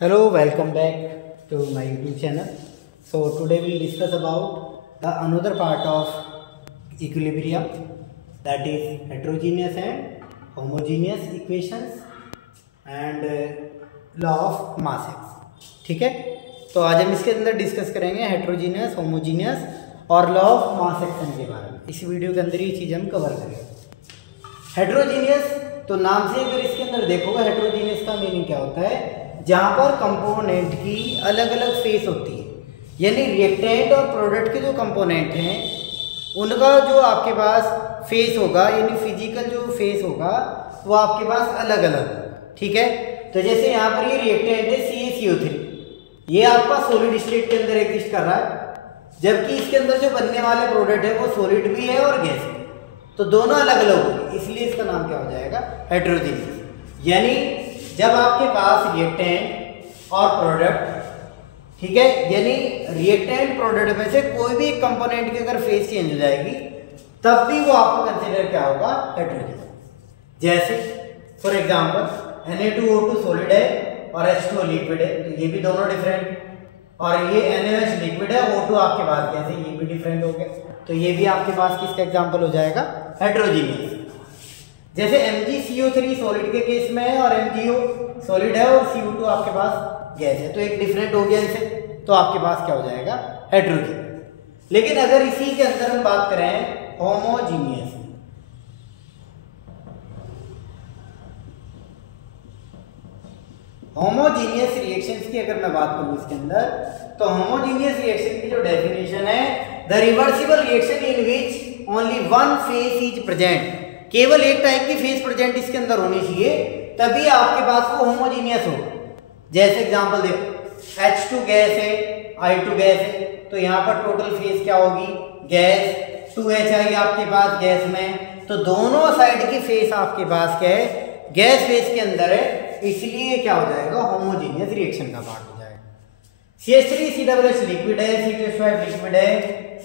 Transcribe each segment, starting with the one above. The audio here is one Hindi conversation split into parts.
Hello, welcome back to my YouTube channel. So today we'll discuss about the another part of equilibrium, that is heterogeneous and homogeneous equations and law of mass x. ठीक है, तो आज हम इसके अंदर डिस्कस करेंगे हेटेरोजीनियस, होमोजीनियस और लॉ ऑफ मास एक्शन के बारे में। इस वीडियो के अंदर ये चीज़ हम कवर करेंगे। हेटेरोजीनियस तो नाम से अगर इसके अंदर देखोगे, हेटेरोजीनियस का मीनिंग क्या होता है, जहाँ पर कंपोनेंट की अलग अलग फेस होती है, यानी रिएक्टेंट और प्रोडक्ट के जो कंपोनेंट हैं उनका जो आपके पास फेस होगा, यानी फिजिकल जो फेस होगा वो आपके पास अलग अलग। ठीक है, तो जैसे यहाँ पर ये रिएक्टेंट है CaCO3, ये आपका सॉलिड स्टेट के अंदर एग्जिस्ट कर रहा है, जबकि इसके अंदर जो बनने वाले प्रोडक्ट है वो सॉलिड भी है और गैस भी, तो दोनों अलग अलग होंगे, इसलिए इसका नाम क्या हो जाएगा, हेटेरोजीनियस। यानी जब आपके पास रिएक्टेंट और प्रोडक्ट, ठीक है, यानी रिएक्टेंट प्रोडक्ट में से कोई भी एक कंपोनेंट की अगर फेस चेंज हो जाएगी तब भी वो आपको कंसीडर क्या होगा, हेटेरोजीनियस। जैसे फॉर एग्जांपल Na2O2 सॉलिड है और H2O लिक्विड है, तो ये भी दोनों डिफरेंट, और ये NaOH लिक्विड है, O2 आपके पास कैसे, ये भी डिफरेंट हो गया, तो ये भी आपके पास किसका एग्जांपल हो जाएगा, हेटेरोजीनियस। जैसे MgCO3 सॉलिड के केस में है और MgO सॉलिड है और CO2 आपके पास गैस है, तो एक डिफरेंट हो गया इनसे, तो आपके पास क्या हो जाएगा, हेटेरोजीनियस। लेकिन अगर इसी के अंदर हम बात करें होमोजीनियस, होमोजीनियस रिएक्शंस की अगर मैं बात करूं इसके अंदर, तो होमोजीनियस रिएक्शन की जो डेफिनेशन है, the reversible reaction in which only one face is present, केवल एक टाइप की फेस प्रेजेंट इसके अंदर होनी चाहिए, तभी आपके पास वो होमोजीनियस हो। जैसे एग्जांपल देखो, H2 गैस है, I2 गैस है, तो यहाँ पर टोटल फेस क्या होगी, गैस, 2HI आपके पास गैस में, तो दोनों साइड की फेस आपके पास क्या है, गैस फेस के अंदर है, इसलिए क्या हो जाएगा, होमोजीनियस रिएक्शन का पार्ट हो जाएगा। CH3COOH लिक्विड है, C2H5 लिक्विड है,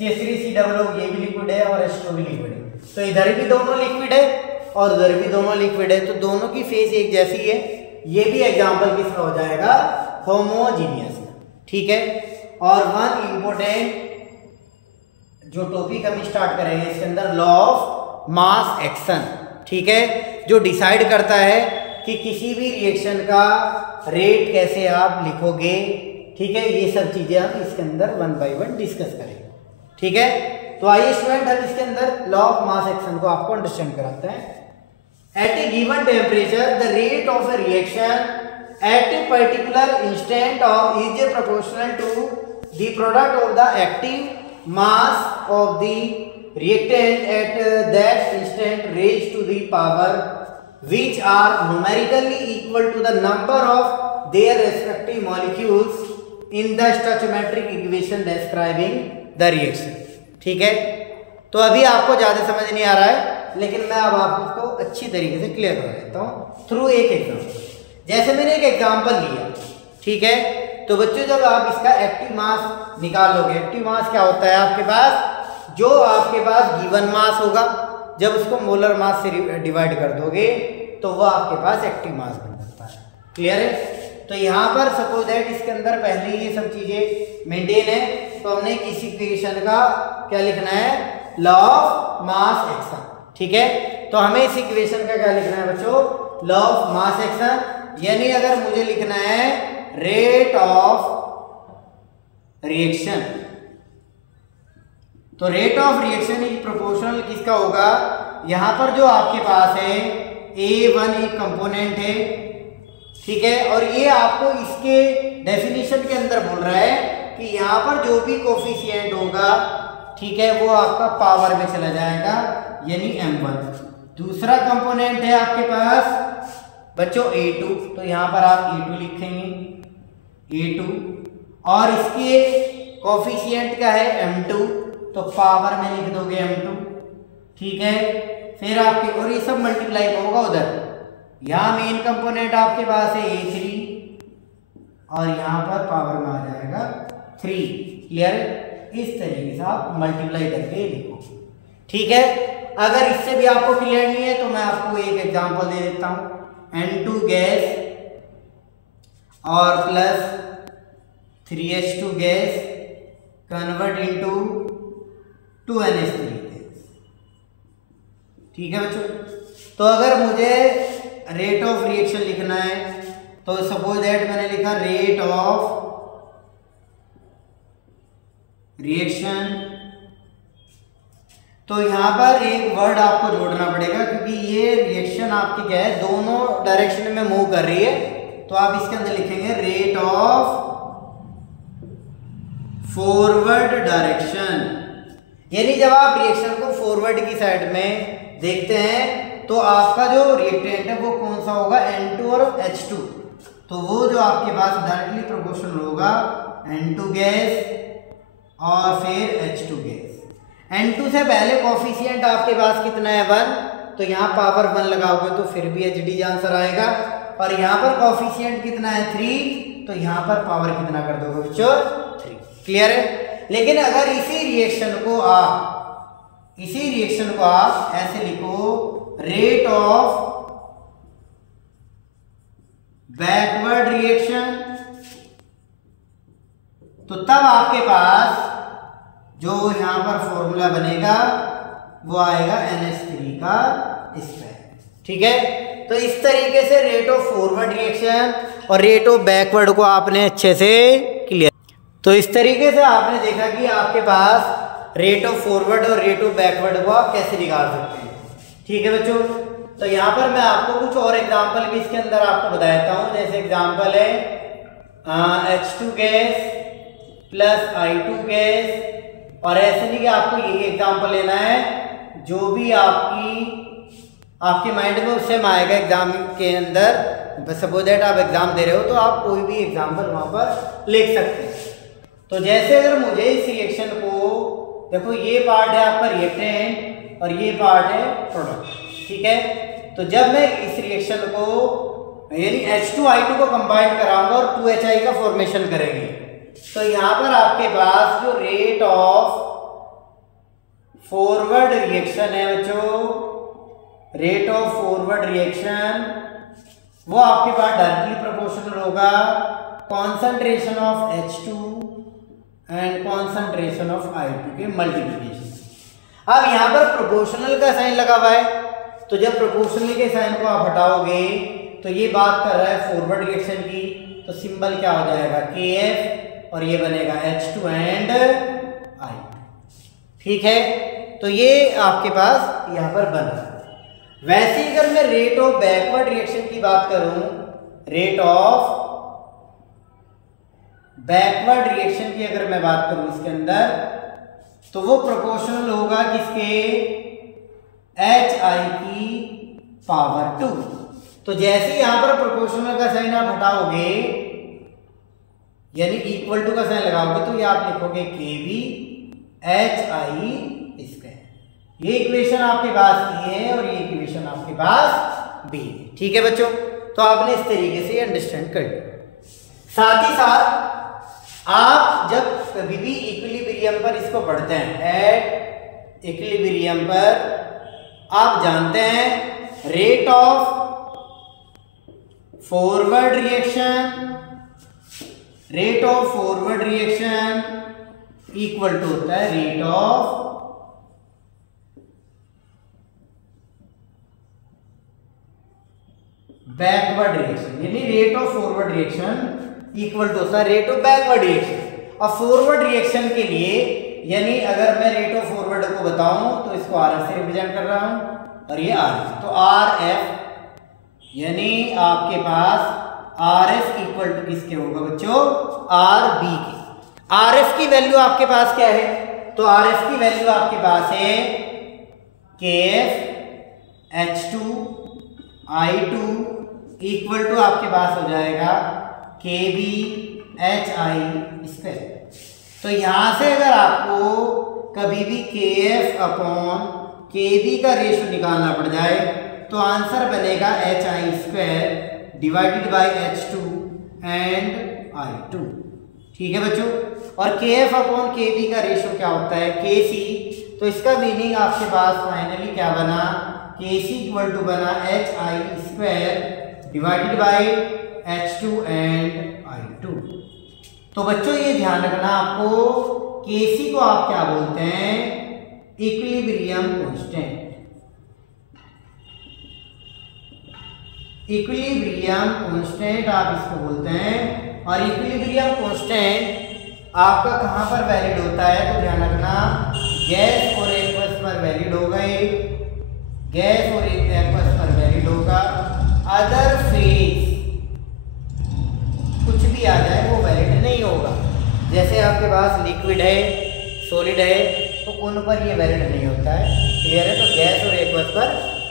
CH3COO ये भी लिक्विड है और H2O भी लिक्विड है, तो इधर भी दोनों लिक्विड है और उधर भी दोनों लिक्विड है, तो दोनों की फेस एक जैसी है, ये भी एग्जांपल किसका हो जाएगा, होमोजीनियस। ठीक है, और वन इंपॉर्टेंट जो टॉपिक हम स्टार्ट करेंगे इसके अंदर, लॉ ऑफ मास एक्शन। ठीक है, जो डिसाइड करता है कि किसी भी रिएक्शन का रेट कैसे आप लिखोगे। ठीक है, ये सब चीजें हम इसके अंदर वन बाय वन डिस्कस करेंगे। ठीक है, तो आइए स्टूडेंट हम इसके अंदर लॉ ऑफ मास एक्शन को आपको अंडरस्टैंड कराते हैं। At a given temperature the rate of a reaction at a particular instant of is proportional to the product of the active mass of the reactant at that instant raise to the power which are numerically equal to the number of their respective molecules in the stoichiometric equation describing the reaction। ठीक है, तो अभी आपको ज़्यादा समझ नहीं आ रहा है, लेकिन मैं अब आपको अच्छी तरीके से क्लियर कर देता हूँ थ्रू एक एग्जाम्पल। जैसे मैंने एक एग्जाम्पल लिया, ठीक है, तो बच्चों जब आप इसका एक्टिव मास निकालोगे, एक्टिव मास क्या होता है आपके पास, जो आपके पास गिवन मास होगा, जब उसको मोलर मास से डिवाइड कर दोगे तो वो आपके पास एक्टिव मास बन जाता है। क्लियर है, तो यहाँ पर सपोज दैट इसके अंदर पहले ये सब चीजें मेंटेन है, तो हमने इस इक्वेशन का क्या लिखना है, लॉ ऑफ मास एक्शन। ठीक है, तो हमें इस इक्वेशन का क्या लिखना है बच्चों, लॉ ऑफ मास एक्शन, यानी अगर मुझे लिखना है रेट ऑफ रिएक्शन, तो rate of reaction is proportional किसका होगा, यहां पर जो आपके पास है A1 एक कंपोनेंट है, ठीक है, और ये आपको इसके डेफिनेशन के अंदर बोल रहा है कि यहां पर जो भी कोफिशिएंट होगा, ठीक है, वो आपका पावर में चला जाएगा, यानी M1। दूसरा कंपोनेंट है आपके पास बच्चों A2, तो यहां पर आप A2 लिखेंगे, A2, और इसके कोफिशिएंट क्या है M2, तो पावर में लिख दोगे M2। ठीक है, फिर आपके, और ये सब मल्टीप्लाई होगा उधर, यहाँ मेन कंपोनेंट आपके पास है A3 और यहाँ पर पावर में आ जाएगा 3। क्लियर, इस तरीके से आप मल्टीप्लाई करके लिखो। ठीक है, अगर इससे भी आपको क्लियर नहीं है तो मैं आपको एक एग्जांपल दे देता हूँ। N2 गैस और plus 3H2 gas convert into 2NH3 gas. ठीक है बच्चों। तो अगर मुझे रेट ऑफ रिएक्शन लिखना है तो सपोज दैट मैंने लिखा रेट ऑफ रिएक्शन, तो यहां पर एक वर्ड आपको जोड़ना पड़ेगा क्योंकि ये रिएक्शन आपकी क्या है, दोनों डायरेक्शन में मूव कर रही है। तो आप इसके अंदर लिखेंगे रेट ऑफ फॉरवर्ड डायरेक्शन, यानी जब आप रिएक्शन को फॉरवर्ड की साइड में देखते हैं तो आपका जो रिएक्टेंट है वो कौन सा होगा, N2 और H2। तो वो जो आपके पास डायरेक्टली प्रोपोर्शनल होगा N2 गैस और फिर H2 गैस। N2 से पहले कॉफिशिएंट आपके पास कितना है 1, तो यहाँ पावर 1 लगाओगे तो फिर भी HD आंसर आएगा। और यहाँ पर कॉफिशिएंट कितना है 3, तो यहाँ पर पावर कितना कर दोगे बच्चों 3। क्लियर है। लेकिन अगर इसी रिएक्शन को आप ऐसे लिखो रेट ऑफ बैकवर्ड रिएक्शन, तो तब आपके पास जो यहां पर फॉर्मूला बनेगा वो आएगा NH3 का स्क्वायर। ठीक है। तो इस तरीके से रेट ऑफ फॉरवर्ड रिएक्शन और रेट ऑफ बैकवर्ड को आपने अच्छे से क्लियर। तो इस तरीके से आपने देखा कि आपके पास रेट ऑफ फॉरवर्ड और रेट ऑफ बैकवर्ड को आप कैसे निकाल सकते हैं। ठीक है बच्चों। तो यहाँ पर मैं आपको कुछ और एग्जाम्पल भी इसके अंदर आपको बता देता हूँ। जैसे एग्जाम्पल है H2 gas plus I2 gas, और ऐसे नहीं कि आपको यही एग्जाम्पल लेना है, जो भी आपके माइंड में उस टाइम आएगा एग्जाम के अंदर। सपोज दैट आप एग्जाम दे रहे हो तो आप कोई भी एग्जाम्पल वहां पर लिख सकते हैं। तो जैसे अगर मुझे इस रिएक्शन को देखो, ये पार्ट है आपका रिएक्टेंट और ये पार्ट है प्रोडक्ट। ठीक है। तो जब मैं इस रिएक्शन को यानी H2I2 को कंबाइन कराऊंगा और 2HI का फॉर्मेशन करेंगे, तो यहां पर आपके पास जो रेट ऑफ फॉरवर्ड रिएक्शन है बच्चों, रेट ऑफ फॉरवर्ड रिएक्शन वो आपके पास डायरेक्टली प्रोपोर्शनल होगा concentration of H2 and concentration of I2 के मल्टीप्लिकेशन। अब यहां पर प्रोपोर्शनल का साइन लगा हुआ है, तो जब प्रोपोर्शनल के साइन को आप हटाओगे तो ये बात कर रहा है फॉरवर्ड रिएक्शन की, तो सिंबल क्या हो जाएगा KF और ये बनेगा H2 एंड I2। ठीक है। तो ये आपके पास यहां पर बना। वैसे ही अगर मैं रेट ऑफ बैकवर्ड रिएक्शन की बात करूं, रेट ऑफ बैकवर्ड रिएक्शन की अगर मैं बात करूं इसके अंदर, तो वो प्रोपोर्शनल होगा किसके, HI की पावर 2। तो जैसे यहां पर प्रोपोर्शनल का साइन आप हटाओगे यानी इक्वल टू का साइन लगाओगे, तो ये आप लिखोगे KB HI स्क्वायर। ये इक्वेशन आपके पास ए है और ये इक्वेशन आपके पास बी है। ठीक है बच्चों। तो आपने इस तरीके से अंडरस्टैंड कर लिया। साथ ही साथ आप जब कभी भी इक्विलिब्रियम पर इसको पढ़ते हैं, एट इक्विलिब्रियम पर आप जानते हैं rate of forward reaction, rate of forward reaction equal to होता है रेट ऑफ बैकवर्ड रिएक्शन, यानी rate of forward reaction equal to होता है रेट ऑफ बैकवर्ड रिएक्शन। और फॉरवर्ड रिएक्शन के लिए यानी अगर मैं रेट ऑफ फॉरवर्ड को बताऊं तो इसको RF से रिप्रेजेंट कर रहा हूं और ये RF, तो RF यानी आपके पास RF इक्वल टू किसके होगा बच्चों, RB के। RF की वैल्यू आपके पास क्या है, तो RF की वैल्यू आपके पास है KF H2 I2 equal to आपके पास हो जाएगा KB HI स्क्वायर। तो यहां से अगर आपको कभी भी KF अपॉन KB का रेशियो निकालना पड़ जाए तो आंसर बनेगा HI square divided by H2 and I2। ठीक है बच्चों। और KF अपॉन KB का रेशियो क्या होता है, KC। तो इसका मीनिंग आपके पास फाइनली क्या बना, KC इक्वल टू बना HI square divided by H2 and 2। तो बच्चों ये ध्यान रखना आपको, Kc को आप क्या बोलते हैं, इक्विलिब्रियम कांस्टेंट। इक्विलिब्रियम कांस्टेंट आप इसको बोलते हैं। और इक्विलिब्रियम कांस्टेंट आपका कहाँ पर वैलिड होता है, तो ध्यान रखना गैस और एक्वस पर वैलिड होगा, गैस और एक्वस पर वैलिड होगा। अदर फेज कुछ भी आ जाए वो वैलिड नहीं होगा। जैसे आपके पास लिक्विड है, सॉलिड है, तो उन पर ये वैलिड नहीं होता है। क्लियर है? तो गैस और एक्वस पर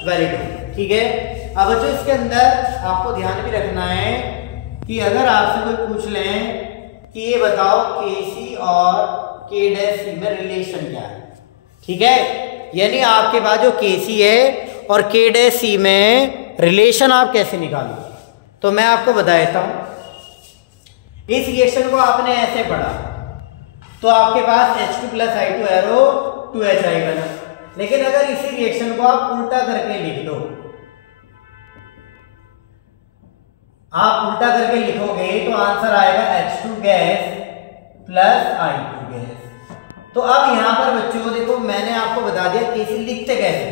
वैलिड होगा। ठीक है। अब बच्चों इसके अंदर आपको ध्यान भी रखना है कि अगर आपसे कोई पूछ लें कि ये बताओ Kc और K' में रिलेशन क्या है, ठीक है, यानी आपके पास जो Kc है और K' में रिलेशन आप कैसे निकालोगे, तो मैं आपको बता देता हूं। इस रिएक्शन को आपने ऐसे पढ़ा तो आपके पास H2 + I2 एरो 2H आएगा। लेकिन अगर इसी रिएक्शन को आप उल्टा करके लिख दो, आप उल्टा करके लिखोगे तो आंसर आएगा H2 गैस + I2 गैस। तो अब यहां पर बच्चों देखो, मैंने आपको बता दिया Kc लिखते कैसे।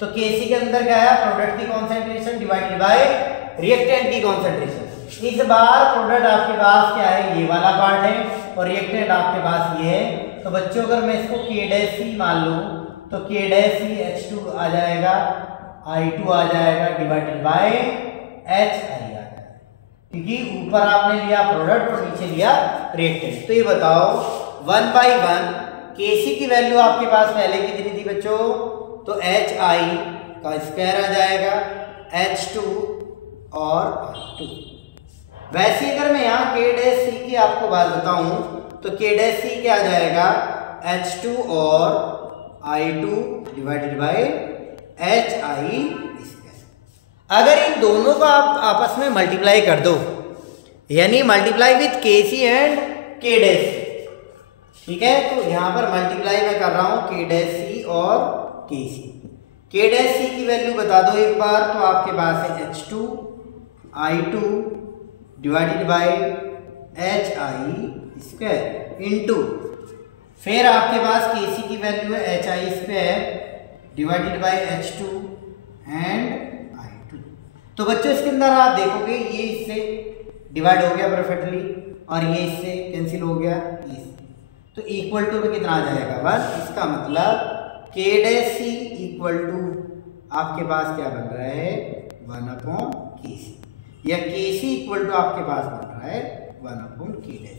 तो Kc के अंदर क्या है, प्रोडक्ट की कॉन्सेंट्रेशन डिवाइडेड बाय रिएक्टेंट की कॉन्सेंट्रेशन। इस बार प्रोडक्ट आपके पास क्या है, ये वाला पार्ट है, और रिएक्टेंट आपके पास ये है। तो बच्चों अगर मैं इसको K' मान लूं तो K' H2 आ जाएगा, I2 आ जाएगा डिवाइडेड बाय HI आ जाएगा, क्योंकि ऊपर आपने लिया प्रोडक्ट और नीचे लिया रिएक्टेंट। तो ये बताओ 1/1 Kc की वैल्यू आपके पास पहले कितनी थी बच्चों, तो HI का स्क्वायर आ जाएगा, H2 और I2। वैसे अगर मैं यहाँ K' की आपको बात बताऊं तो K' क्या आ जाएगा, H2 और I2 divided by HI square. अगर इन दोनों को आप आपस में मल्टीप्लाई कर दो, यानी multiply with Kc and K', ठीक है, तो यहाँ पर मल्टीप्लाई मैं कर रहा हूँ K' और Kc। K' की वैल्यू बता दो एक बार, तो आपके पास है H2 I2 divided by HI square into, फिर आपके पास Kc की वैल्यू है HI square divided by H2 and I2। तो बच्चों इसके अंदर आप देखोगे ये इससे डिवाइड हो गया परफेक्टली, और ये इससे कैंसिल हो गया, इससे तो इक्वल टू में कितना आ जाएगा 1। इसका मतलब K' इक्वल टू आपके पास क्या बन रहा है, 1/Kc, या Kc इक्वल टू आपके पास बन रहा है 1/K'।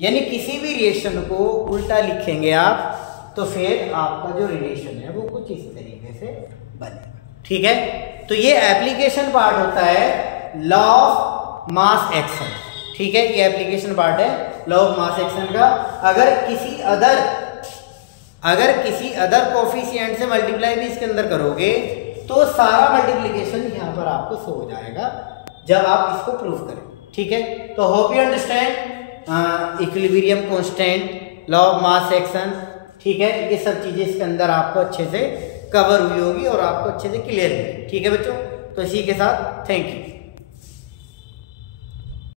यानी किसी भी रिएक्शन को उल्टा लिखेंगे आप तो फिर आपका जो रिलेशन है वो कुछ इस तरीके से बनेगा। ठीक है, तो ये एप्लीकेशन पार्ट होता है लॉ ऑफ मास एक्शन। ठीक है, ये एप्लीकेशन पार्ट है लॉ ऑफ मास एक्शन का। अगर किसी अदर कोफिशिएंट से मल्टीप्लाई भी इसके अंदर करोगे तो सारा मल्टीप्लिकेशन यहाँ पर आपको शो हो जाएगा जब आप इसको प्रूव करें। ठीक है, तो hope you understand equilibrium constant, law of mass action. ठीक है, ये सब चीजें इसके अंदर आपको अच्छे से कवर हुई होगी और आपको अच्छे से क्लियर हुई। ठीक है बच्चों, तो इसी के साथ थैंक यू।